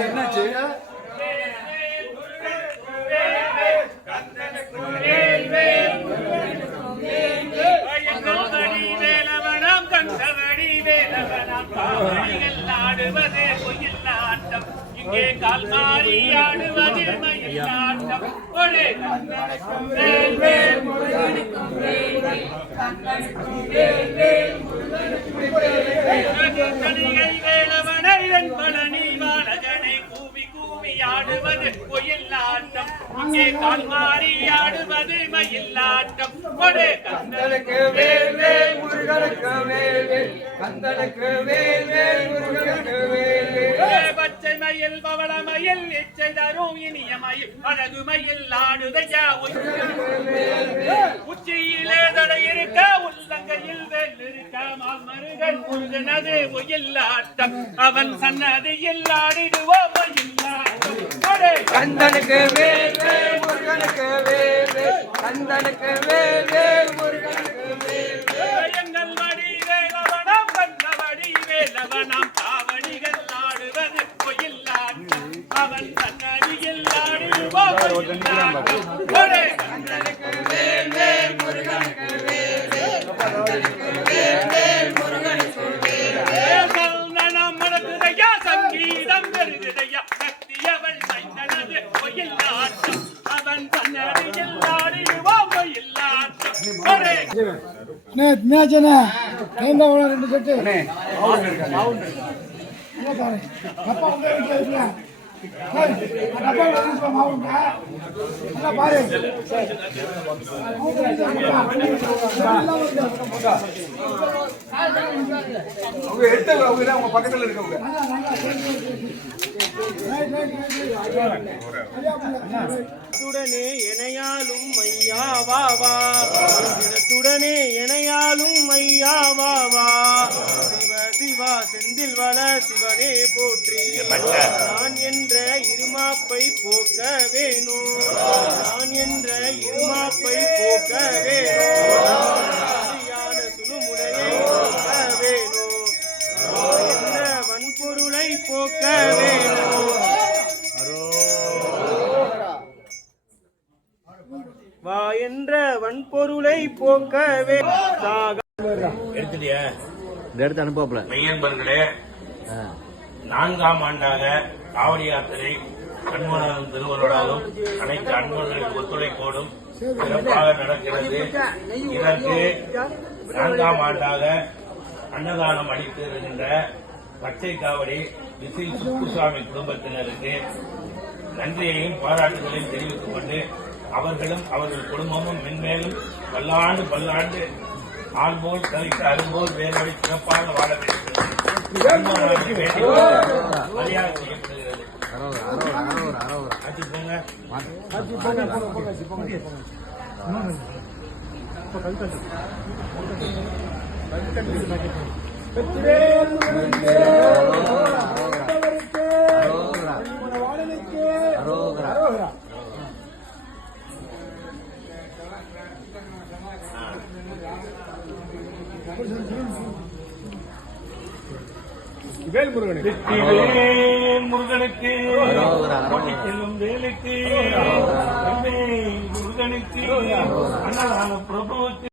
என்னாச்சு? ஆடுவது பொய்யில்லாட்டம் இங்கே கால் மாறி ஆடுவது மயிலாட்டம் ஒரே வேல் வேல் முருகனுக்கும் வேல் வேல் கந்தனுக்கும் வேல் வேல் முருகனுக்கும் வேல் வேலவனை பழனி வாழகனை கூவி கூவி ஆடுவது பொய்யில்லாட்டம் இங்கே கால் மாறி ஆடுவது மயிலாட்டம் ஒரே கந்தனுக்கு வேல் வேல் முருகனுக்கு வேல் வேல் கந்தனுக்கு வேல் வேல் முருகனுக்கு வேல் வேல் பச்சை மயில் பவள மயில் இச்சை தரும் இனிய மயில் அழகு மயில் ஆடுதையா உச்சியிலே தடை இருக்க உள்ளங்கையில் வேல் இருக்க மாமருகன் முருகனது ஒயில்லாட்டம் அவன் சன்னதியில் ஆடிடுவோம் ஒயில்லாட்டம் கந்தனுக்கு வேல் வேல் முருகனுக்கு வேல் வேல் கந்தனுக்கு வேல் வேல் முருகனுக்கு வேல் வேல் எங்கள் வடி வேலவனம் கண்ட வடி வேலவனம் காவடிகள் ஆடுவது ஒயில்லாட்டம் அவன் சன்னதியில் ஆடிடுவோம் ஒயில்லாட்டம் கந்தனுக்கு வேல் வேல் முருகனுக்கு வேல் வேல் கந்தனுக்கு வேல் வேல் முருகனுக்கு வேல் வேல் சந்தனம் மணக்குதையா சங்கீதம் பெருகுதையா சக்தியவள் மைந்தனது ஒயில்லாட்டம் அவன் சன்னதியில் ஆடிடுவோம் ஒயில்லாட்டம் ஒரே மேட்சனே கைந்த ஓட ரெண்டு செட்டு அப்பா வந்து பாரு உங்க பக்கத்துல இருக்கவங்க துடனே இணையாலும் ஐயா வாவா துடனே இணையாலும் ஐயா வாவா சிவ சிவா செந்தில் வள சிவனே போற்றி நான் என்ற இருமாப்பை போக்க வேணும் நான் என்ற இருமாப்பை போக்க வேணும் சுழுமுனையை போக்க வேணும் என்ற வன்பொருளை போக்க வேணும் வா என்ற வன்பொருளை போக்கவே எடுத்துட்டியா? இந்த இடத்த அனுப்பாப்ல மெய்யன்பர்களே, 4ஆம் ஆண்டாக காவடி யாத்திரை கண்மனாரும் திருவருளாலும் அனைத்து அன்பர்களின் ஒத்துழைப்போடும் சிறப்பாக நடக்கிறது. இதற்கு 4ஆம் ஆண்டாக அன்னதானம் அளித்து இருக்கின்ற பச்சை காவடி விசில் சுப்புசாமி குடும்பத்தினருக்கு நன்றியையும் பாராட்டுகளையும் தெரிவித்துக் கொண்டு அவர்களும் அவர்கள் குடும்பமும் மென்மேலும் பல்லாண்டு பல்லாண்டு ஆள்போல் கழித்து அரும்போல் வேரோடு சிறப்பாக வாழ வேண்டும் மரியாதை செய்யப்படுகிறது. வேல் முருகனுக்கு முருகனுக்கு செல்லும் வேலுக்கு முருகனுக்கு அன்னதான பிரபுவுக்கு